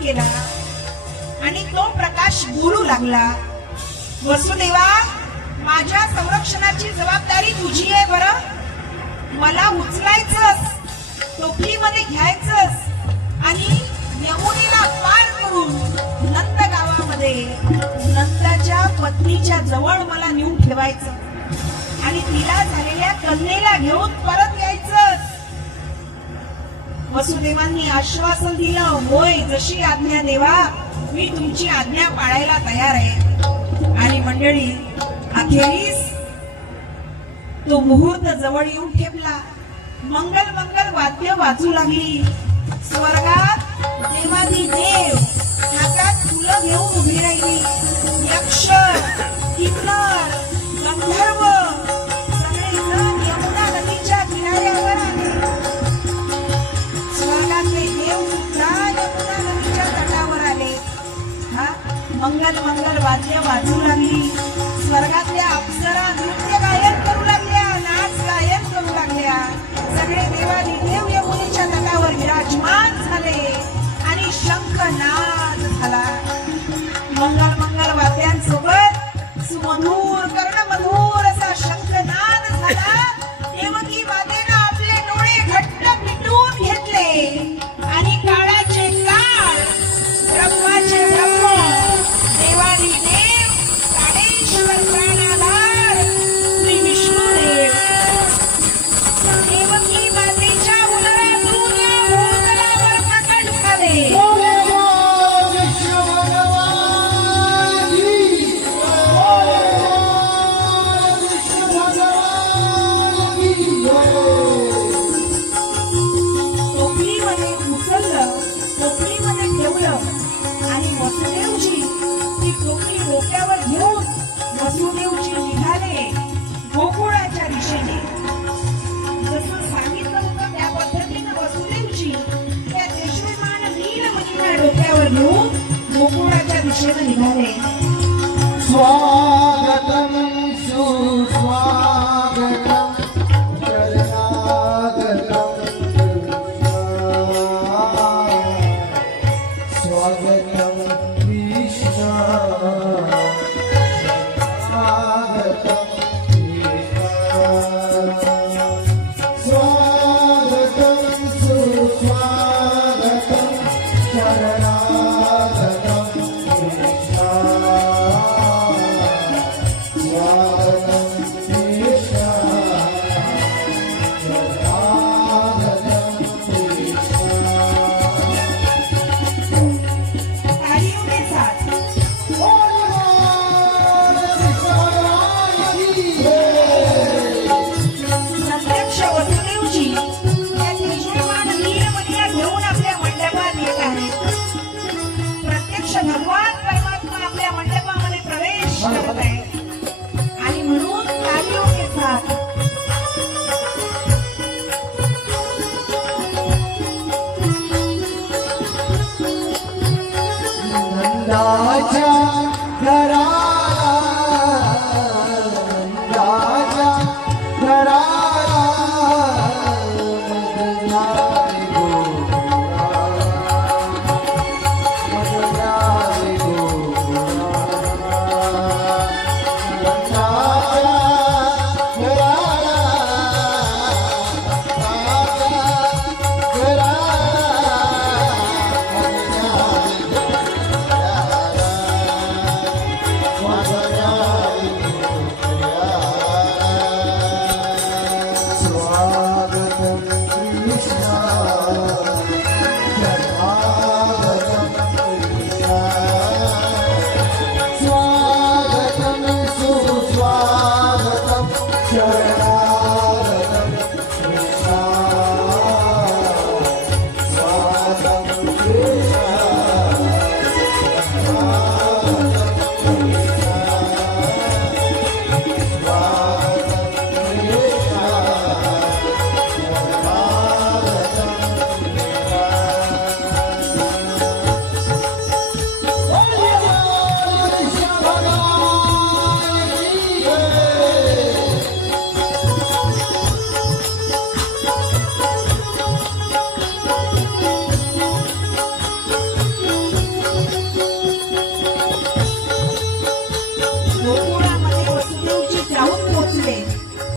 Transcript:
केला आणि तो प्रकाश बोलू लागला, वसुदेवा, माझ्या संरक्षणाची जबाबदारी तुझी आहे बरं. मला उचलायचंस, टोपलीमध्ये घ्यायचंस आणि यमुनेला पार करून नंद गावामध्ये नंदाच्या पत्नीच्या जवळ मला नेऊन ठेवायचं आणि तिला झालेल्या कन्येला घेऊन परत यायचं. वसुदेवांनी आश्वासन दिलं, होय, जशी आज्ञा देवा, मी तुमची आज्ञा पाळायला तयार आहे. आणि मंडळी, अखेरीस तो मुहूर्त जवळ येऊन ठेपला. मंगल मंगल वाद्य वाजू लागली. स्वर्गात देवादी देव हातात फुलं घेऊन उभी राहिली. यक्ष, किन्नर, गंधर्व सगळेजण यमुना नदीच्या किनाऱ्यावर आले. स्वर्गातले देव सुद्धा यमुना नदीच्या तटावर आले. मंगल मंगल वाद्य वाजू लागली. स्वर्गातल्या अप्सरा नृत्य गायन करू लागल्या, नाच गायन करू लागल्या. सगळे देवादी देव यमुनेच्या तटावर विराजमान झाले आणि शंखनाद झाला. मंगल मंगल वाद्यांसोबत सुमधुर कर्णमधुर असा शंखनाद झाला. देवकी मातेनं आपले डोळे घट्ट मिटून घेतले आणि काळाचे काळ, ब्रह्माचे ब्रह्म, देवादी देव, काळेश्वर प्राणाधार श्री विष्णुदेव देवकी मातेच्या उदरातून या भूतलावर प्रकट झाले. टोपलीमध्ये उचललं, टोपलीमध्ये ठेवलं आणि वसुदेवजी ती टोपली डोक्यावर घेऊन वसुदेवजी निघाले गोकुळाच्या दिशेने. जसं सांगितलं होतं त्या पद्धतीनं वसुदेवजी त्या देशोमान नीलमणीला डोक्यावर घेऊन गोकुळाच्या दिशेने निघाले. स्वागतम सुस्वागतम शरणागतम स्वागतम कृष्ण स्वागतम स्वागतम सुस्वागतम शरणागतम तालियों के साथ प्रत्यक्ष वसुदेवजी त्या देशोमान नीलमणीला घेऊन आपल्या मंडपात येत आहेत. प्रत्यक्ष भगवान परमात्मा आपल्या मंडपामध्ये प्रवेश करत आहेत आणि म्हणून तालियों के साथ नंदाच्या घरा